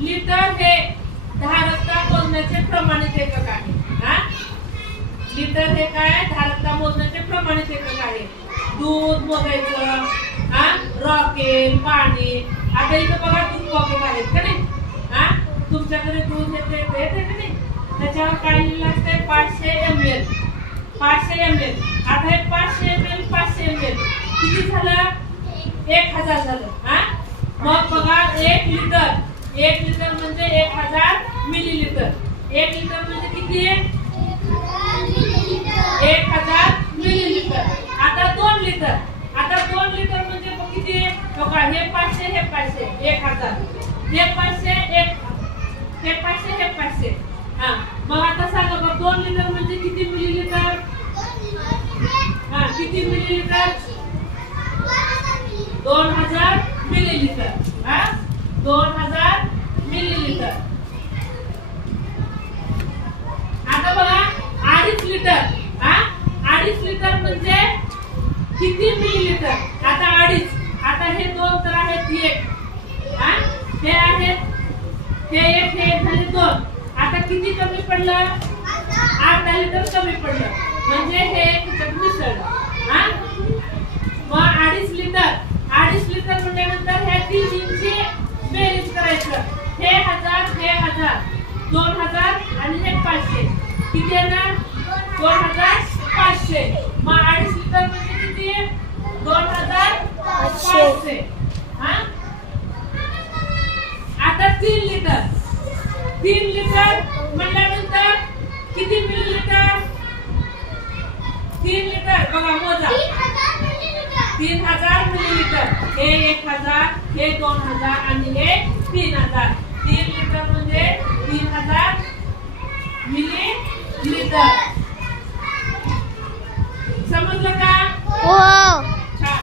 Litre हे धारकता मोजण्याचे प्रमाणित एकक आहे. हा? लिटर हे काय? धारकता मोजण्याचे प्रमाणित एकक आहे. दूध मोजायचं हा? रॉकेल पाणी. आता इथं बघा दूध पॉकेट आहेत का नाही? हा? तुमच्याकडे दूध येते येते का नाही? त्याच्यावर काय लिहिलं पाचशे एम एल पाचशे एम एल आता हे पाचशे एम एल पाचशे एम एल किती झालं? एक हजार झालं. हा? मग बघा एक लिटर. एक लिटर म्हणजे एक हजार मिलीलिटर एक लिटर म्हणजे किती? आहे एक हजार मिलीलिटर आता दोन लिटर. आता दोन लिटर म्हणजे मग किती? आहे हे पाचशे हे पाचशे एक हजार. हे पाचशे एक हे पाचशे हे पाचशे. हा मग आता सांगा बघ दोन लिटर म्हणजे किती मिलीलिटर हा किती मिलीलिटर दोन हजार मिलीलिटर हा दोन हजार मिलीलिटर आता बघा अडीच लिटर हा अडीच लिटर म्हणजे किती मिलीलिटर आता अडीच. आता हे दोन तर आहेत एक. हे? आहेत. हे एक हे एक झाले दोन. आता किती कमी पडलं? अर्धा लिटर कमी पडलं. म्हणजे हे एक ह्याच्यात मिसळलं हा? मग अडीच लिटर अडीच लिटर म्हटल्यानंतर ह्या इंची बेरीज करायचं. हे हजार हे हजार. दोन हजार आणि हे पाचशे. किती येणार? दोन हजार पाचशे मग अडीच लिटर म्हणजे किती दोन हजार पाचशे हा आता तीन लिटर तीन लिटर म्हटल्यानंतर किती मिलीलिटर? तीन लिटर. बघा मोजा. तीन हजार मिलीलिटर. हे एक हजार हे दोन हजार आणि हे तीन हजार. तीन लिटर म्हणजे